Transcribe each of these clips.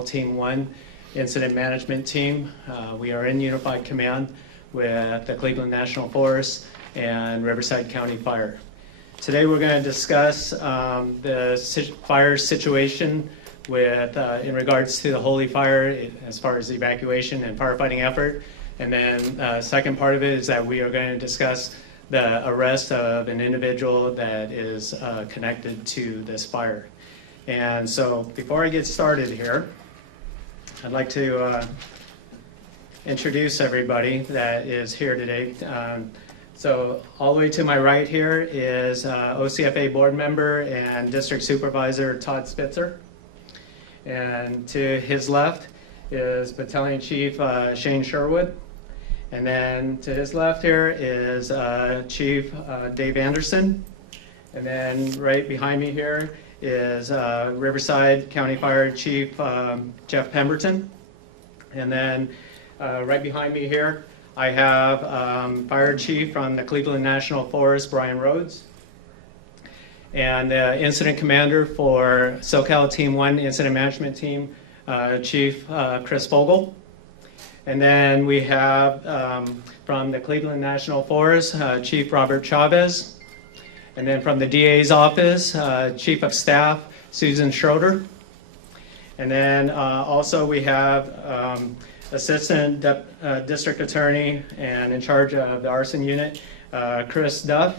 SoCal Team 1 Incident Management Team. We are in Unified Command with the Cleveland National Forest and Riverside County Fire. Today we're going to discuss the fire situation with in regards to the Holy Fire as far as the evacuation and firefighting effort. And then second part of it is that we are going to discuss the arrest of an individual that is connected to this fire. And so before I get started here, I'd like to introduce everybody that is here today. So all the way to my right here is OCFA board member and district supervisor Todd Spitzer. And to his left is Battalion Chief Shane Sherwood. And then to his left here is Chief Dave Anderson. And then right behind me here is Riverside County Fire Chief Jeff Pemberton. And then right behind me here I have Fire Chief from the Cleveland National Forest, Brian Rhodes. And the Incident Commander for SoCal Team 1 Incident Management Team, Chief Chris Fogel. And then we have from the Cleveland National Forest, Chief Robert Chavez. And then from the DA's office, Chief of Staff, Susan Schroeder. And then also we have Assistant District Attorney and in charge of the Arson Unit, Chris Duff.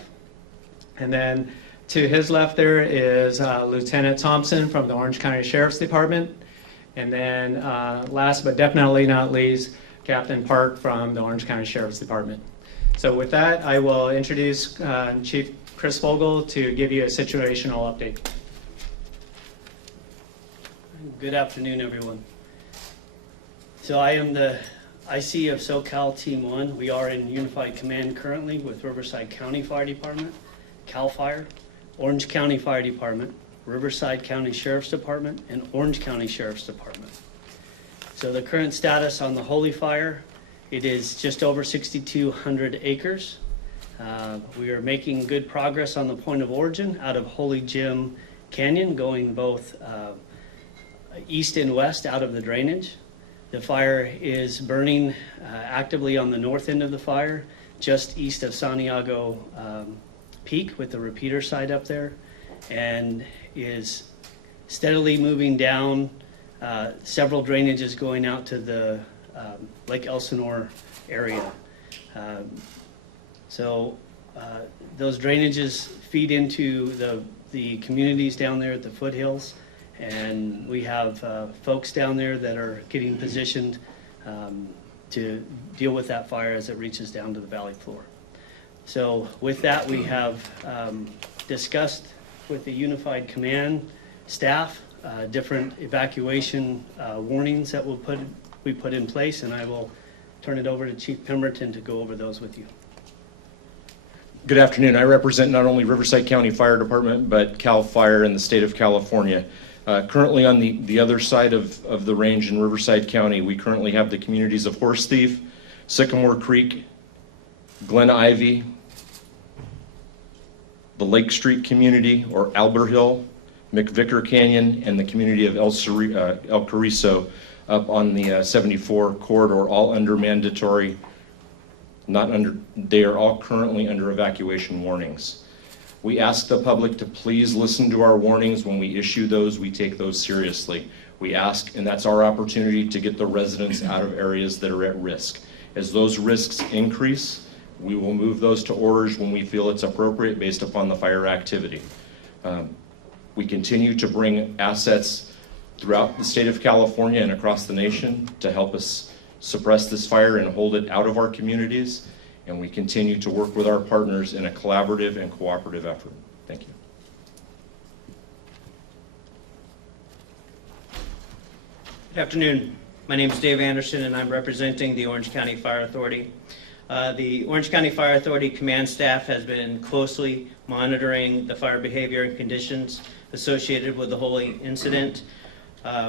And then to his left there is Lieutenant Thompson from the Orange County Sheriff's Department. And then last but definitely not least, Captain Park from the Orange County Sheriff's Department. So with that, I will introduce Chief Chris Fogel to give you a situational update. Good afternoon, everyone. So I am the IC of SoCal Team 1. We are in Unified Command currently with Riverside County Fire Department, CAL FIRE, Orange County Fire Department, Riverside County Sheriff's Department, and Orange County Sheriff's Department. So the current status on the Holy Fire, it is just over 6,200 acres. We are making good progress on the point of origin out of Holy Jim Canyon, going both east and west out of the drainage. The fire is burning actively on the north end of the fire, just east of Santiago Peak with the repeater site up there, and is steadily moving down several drainages going out to the Lake Elsinore area. So those drainages feed into the communities down there at the foothills, and we have folks down there that are getting positioned to deal with that fire as it reaches down to the valley floor. So with that, we have discussed with the Unified Command staff different evacuation warnings that we put in place, and I will turn it over to Chief Pemberton to go over those with you. Good afternoon. I represent not only Riverside County Fire Department, but CAL FIRE in the state of California. Currently on the other side of the range in Riverside County, we currently have the communities of Horse Thief, Sycamore Creek, Glen Ivy, the Lake Street community, or Albert Hill, McVicker Canyon, and the community of El Carrizo up on the 74 corridor, all under mandatory, they are all currently under evacuation warnings. We ask the public to please listen to our warnings. When we issue those, we take those seriously. We ask, and that's our opportunity to get the residents out of areas that are at risk. As those risks increase, we will move those to orders when we feel it's appropriate based upon the fire activity. We continue to bring assets throughout the state of California and across the nation to help us suppress this fire and hold it out of our communities. And we continue to work with our partners in a collaborative and cooperative effort. Thank you. Good afternoon. My name is Dave Anderson, and I'm representing the Orange County Fire Authority. The Orange County Fire Authority command staff has been closely monitoring the fire behavior and conditions associated with the Holy incident.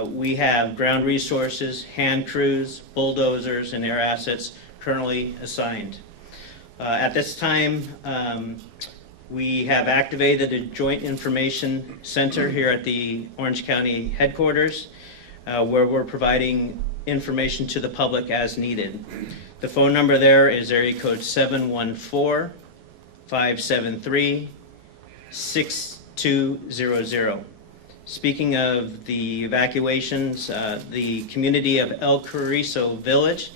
We have ground resources, hand crews, bulldozers, and air assets currently assigned. At this time, we have activated a joint information center here at the Orange County headquarters. where we're providing information to the public as needed. The phone number there is area code 714-573-6200. Speaking of the evacuations, the community of El Carrizo Village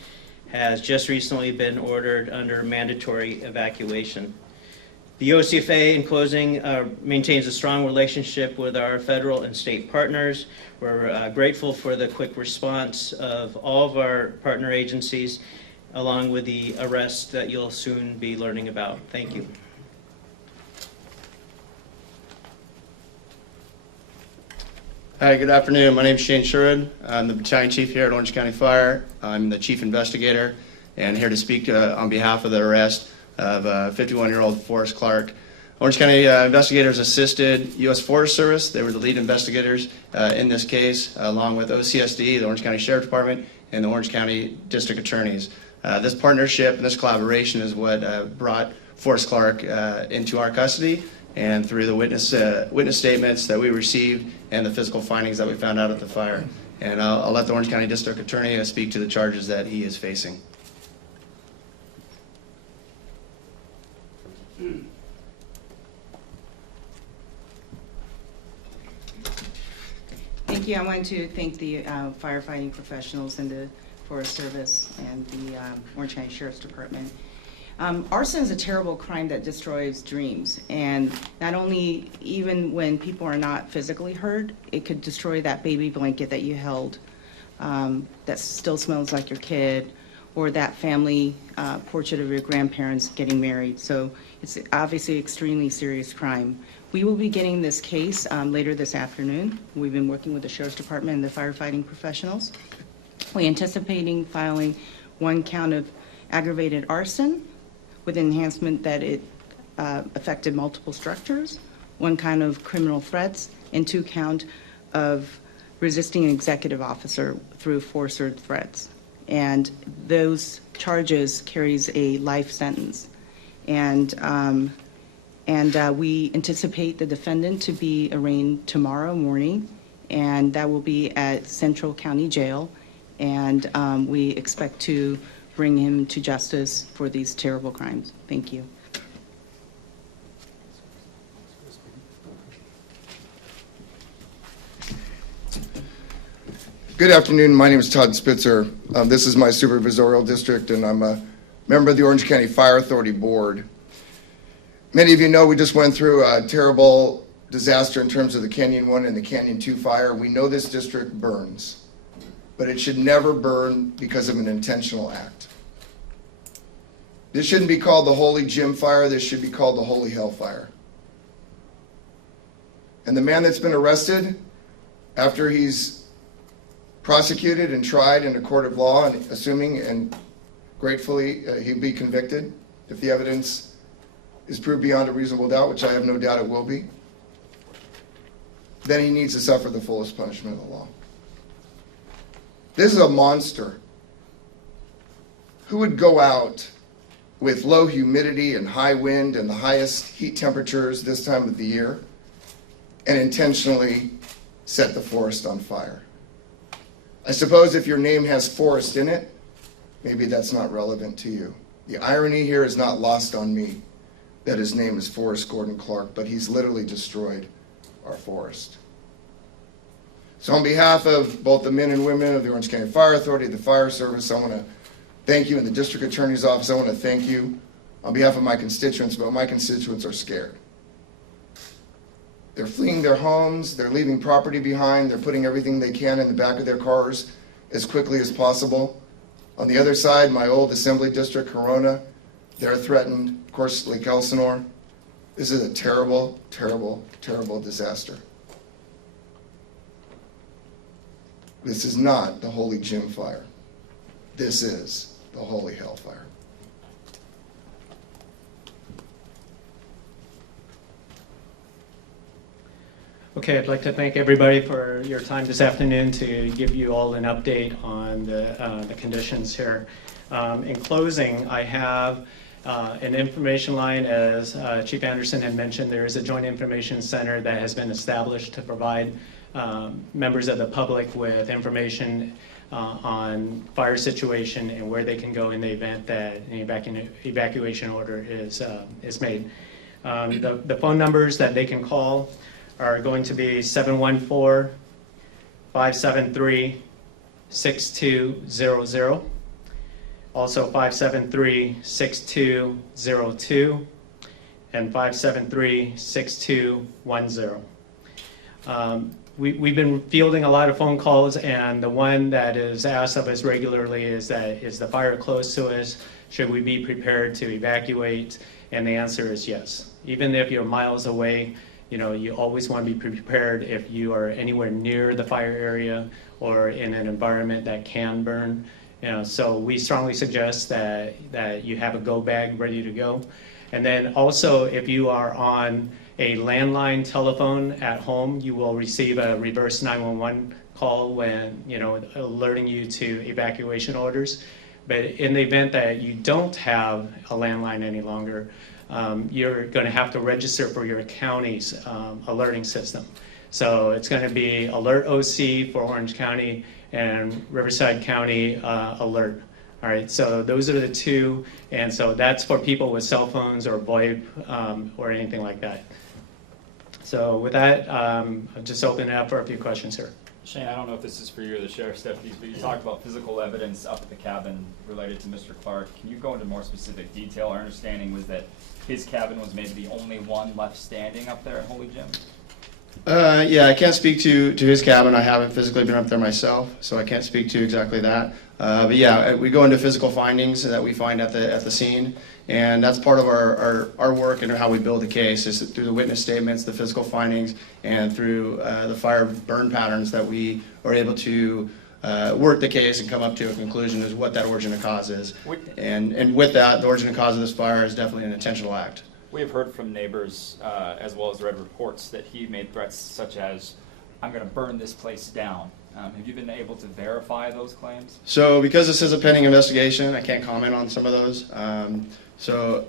has just recently been ordered under mandatory evacuation. The OCFA, in closing, maintains a strong relationship with our federal and state partners. We're grateful for the quick response of all of our partner agencies, along with the arrest that you'll soon be learning about. Thank you. Hi, good afternoon. My name is Shane Sherwood. I'm the battalion chief here at Orange County Fire. I'm the chief investigator and here to speak on behalf of the arrest of 51-year-old Forrest Clark. Orange County investigators assisted U.S. Forest Service. They were the lead investigators in this case, along with OCSD, the Orange County Sheriff's Department, and the Orange County District Attorneys. This partnership and this collaboration is what brought Forrest Clark into our custody, and through the witness statements that we received and the physical findings that we found out at the fire. And I'll let the Orange County District Attorney speak to the charges that he is facing. Thank you. I want to thank the firefighting professionals and the Forest Service and the Orange County Sheriff's Department. Arson is a terrible crime that destroys dreams, and not only even when people are not physically hurt, it could destroy that baby blanket that you held that still smells like your kid, or that family portrait of your grandparents getting married. So it's obviously an extremely serious crime. We will be getting this case later this afternoon. We've been working with the Sheriff's Department and the firefighting professionals. We're anticipating filing 1 count of aggravated arson with enhancement that it affected multiple structures, 1 count of criminal threats, and 2 count of resisting an executive officer through force or threats. And those charges carries a life sentence. And we anticipate the defendant to be arraigned tomorrow morning, and that will be at Central County Jail. And we expect to bring him to justice for these terrible crimes. Thank you. Good afternoon. My name is Todd Spitzer. This is my supervisorial district, and I'm a member of the Orange County Fire Authority Board. Many of you know we just went through a terrible disaster in terms of the Canyon 1 and the Canyon 2 fire. We know this district burns, but it should never burn because of an intentional act. This shouldn't be called the Holy Jim Fire. This should be called the Holy Hell Fire. And the man that's been arrested, after he's prosecuted and tried in a court of law, and assuming and gratefully he'll be convicted if the evidence is proved beyond a reasonable doubt, which I have no doubt it will be, then he needs to suffer the fullest punishment of the law. This is a monster. Who would go out with low humidity and high wind and the highest heat temperatures this time of the year and intentionally set the forest on fire? I suppose if your name has forest in it, maybe that's not relevant to you. The irony here is not lost on me that his name is Forrest Gordon Clark, but he's literally destroyed our forest. So on behalf of both the men and women of the Orange County Fire Authority, the Fire Service, I want to thank you. In the District Attorney's Office, I want to thank you on behalf of my constituents, but my constituents are scared. They're fleeing their homes, they're leaving property behind, they're putting everything they can in the back of their cars as quickly as possible. On the other side, my old assembly district, Corona, they're threatened. Of course, Lake Elsinore. This is a terrible, terrible, terrible disaster. This is not the Holy Jim Fire. This is the Holy Hell Fire. Okay, I'd like to thank everybody for your time this afternoon to give you all an update on the conditions here. In closing, I have an information line. As Chief Anderson had mentioned, there is a joint information center that has been established to provide members of the public with information on fire situation and where they can go in the event that an evacuation order is made. The phone numbers that they can call are going to be 714-573-6200, also 573-6202, and 573-6210. We've been fielding a lot of phone calls, and the one that is asked of us regularly is that, is the fire close to us? Should we be prepared to evacuate? And the answer is yes. Even if you're miles away, you always want to be prepared if you are anywhere near the fire area or in an environment that can burn. So we strongly suggest that you have a go bag ready to go. And then also, if you are on a landline telephone at home, you will receive a reverse 911 call when, alerting you to evacuation orders. But in the event that you don't have a landline any longer, you're going to have to register for your county's alerting system. So it's going to be Alert OC for Orange County and Riverside County Alert. All right, so those are the two, and so that's for people with cell phones or VoIP or anything like that. So with that, I'll just open it up for a few questions here. Shane, I don't know if this is for you or the sheriff's deputies, but you talked about physical evidence up at the cabin related to Mr. Clark. Can you go into more specific detail? Our understanding was that his cabin was maybe the only one left standing up there at Holy Jim. Yeah, I can't speak to his cabin. I haven't physically been up there myself, so I can't speak to exactly that. But yeah, we go into physical findings that we find at the scene, and that's part of our work and how we build a case is through the witness statements, the physical findings, and through the fire burn patterns that we are able to work the case and come up to a conclusion as what that origin and cause is. And with that, the origin and cause of this fire is definitely an intentional act. We have heard from neighbors, as well as read reports, that he made threats such as, "I'm going to burn this place down." Have you been able to verify those claims? So because this is a pending investigation, I can't comment on some of those. So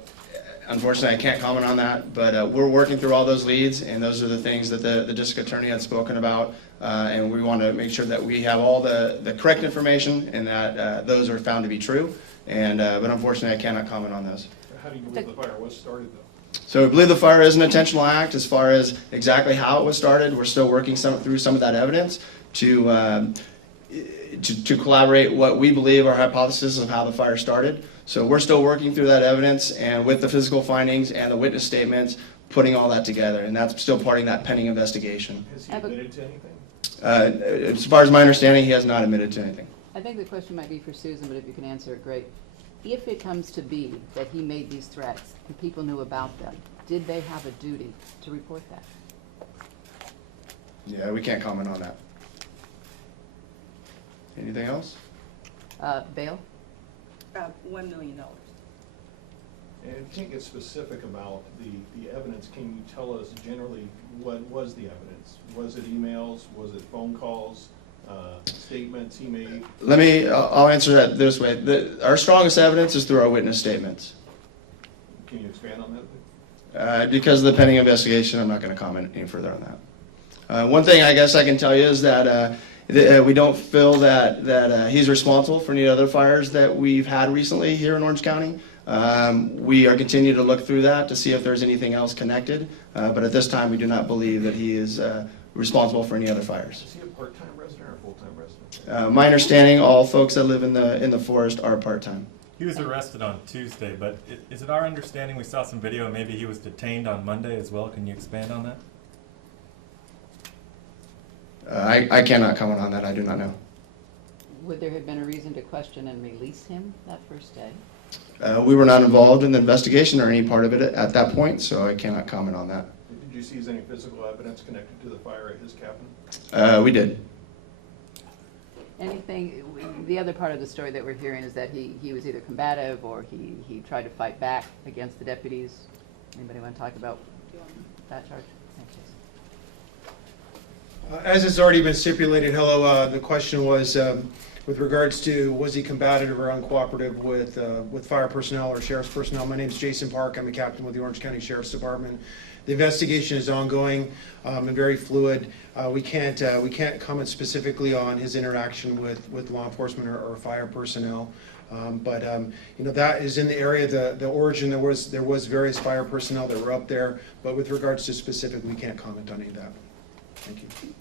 unfortunately, I can't comment on that, but we're working through all those leads, and those are the things that the district attorney had spoken about, and we want to make sure that we have all the correct information and that those are found to be true, and but unfortunately, I cannot comment on those. How do you believe the fire was started, though? So we believe the fire is an intentional act. As far as exactly how it was started, we're still working through some of that evidence to collaborate what we believe our hypothesis of how the fire started. So we're still working through that evidence, and with the physical findings and the witness statements, putting all that together, and that's still part of that pending investigation. Has he admitted to anything? As far as my understanding, he has not admitted to anything. I think the question might be for Susan, but if you can answer it, great. If it comes to be that he made these threats and people knew about them, did they have a duty to report that? Yeah, we can't comment on that. Anything else? Bail? $1 million. And if you can't get specific about the evidence, can you tell us generally what was the evidence? Was it emails? Was it phone calls? Statements he made? I'll answer that this way. Our strongest evidence is through our witness statements. Can you expand on that? Because of the pending investigation, I'm not going to comment any further on that. One thing I guess I can tell you is that we don't feel that he's responsible for any other fires that we've had recently here in Orange County. We are continuing to look through that to see if there's anything else connected, but at this time we do not believe that he is responsible for any other fires. Is he a part-time resident or a full-time resident? My understanding, all folks that live in the forest are part-time. He was arrested on Tuesday, but is it our understanding, we saw some video, maybe he was detained on Monday as well? Can you expand on that? I cannot comment on that. I do not know. Would there have been a reason to question and release him that first day? We were not involved in the investigation or any part of it at that point, so I cannot comment on that. Did you see any physical evidence connected to the fire at his cabin? We did. Anything, the other part of the story that we're hearing is that he was either combative or he tried to fight back against the deputies. Anybody want to talk about that charge? Thanks, Jason. As has already been stipulated, hello, the question was with regards to was he combative or uncooperative with fire personnel or sheriff's personnel. My name is Jason Park. I'm a captain with the Orange County Sheriff's Department. The investigation is ongoing and very fluid. We can't comment specifically on his interaction with law enforcement or fire personnel. But that is in the area, the origin, there was various fire personnel that were up there, but with regards to specific, we can't comment on any of that. Thank you.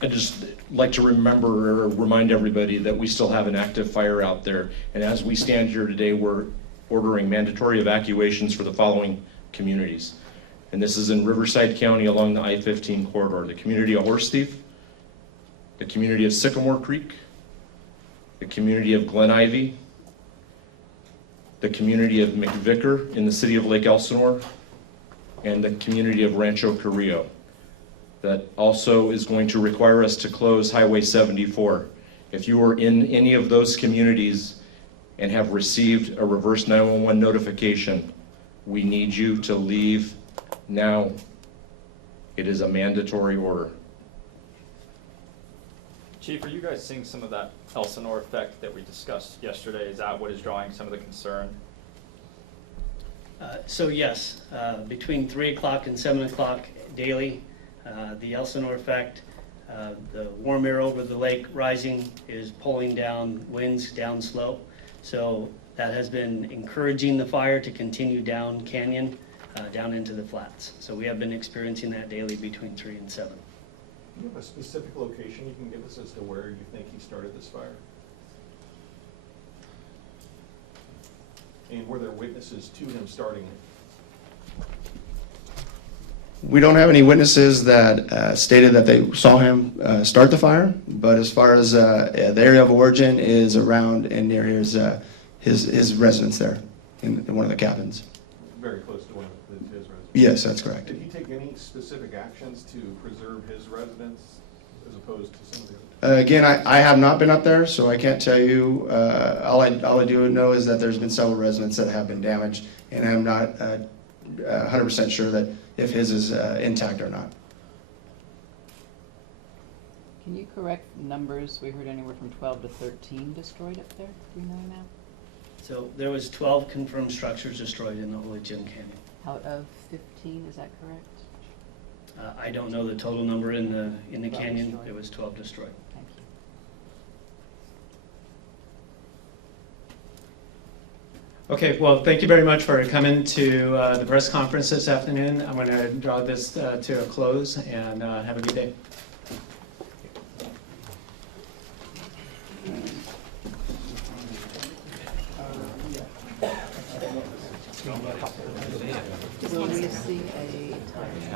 I'd just like to remind everybody that we still have an active fire out there. And as we stand here today, we're ordering mandatory evacuations for the following communities. And this is in Riverside County along the I-15 corridor. The community of Horse Thief, the community of Sycamore Creek, the community of Glen Ivy, the community of McVicker in the city of Lake Elsinore, and the community of Rancho Carrillo. That also is going to require us to close Highway 74. If you are in any of those communities and have received a reverse 911 notification, we need you to leave now. It is a mandatory order. Chief, are you guys seeing some of that Elsinore effect that we discussed yesterday? Is that what is drawing some of the concern? So yes, between 3 o'clock and 7 o'clock daily, the Elsinore effect, the warm air over the lake rising is pulling down winds down slope. So that has been encouraging the fire to continue down canyon, down into the flats. So we have been experiencing that daily between 3 and 7. Do you have a specific location you can give us as to where you think he started this fire? And were there witnesses to him starting it? We don't have any witnesses that stated that they saw him start the fire, but as far as the area of origin is around and near his residence there in one of the cabins. Very close to one of his residence? Yes, that's correct. Did he take any specific actions to preserve his residence as opposed to some of the other? Again, I have not been up there, so I can't tell you. All I do know is that there's been several residents that have been damaged, and I'm not 100% sure that if his is intact or not. Can you correct numbers? We heard anywhere from 12 to 13 destroyed up there. Do you know now? So there was 12 confirmed structures destroyed in the Holy Gym Canyon. Out of 15, is that correct? I don't know the total number in the 12 canyon. destroyed. It was 12 destroyed. Thank you. Okay, well, thank you very much for coming to the press conference this afternoon. I'm going to draw this to a close, and have a good day. Will we see a time?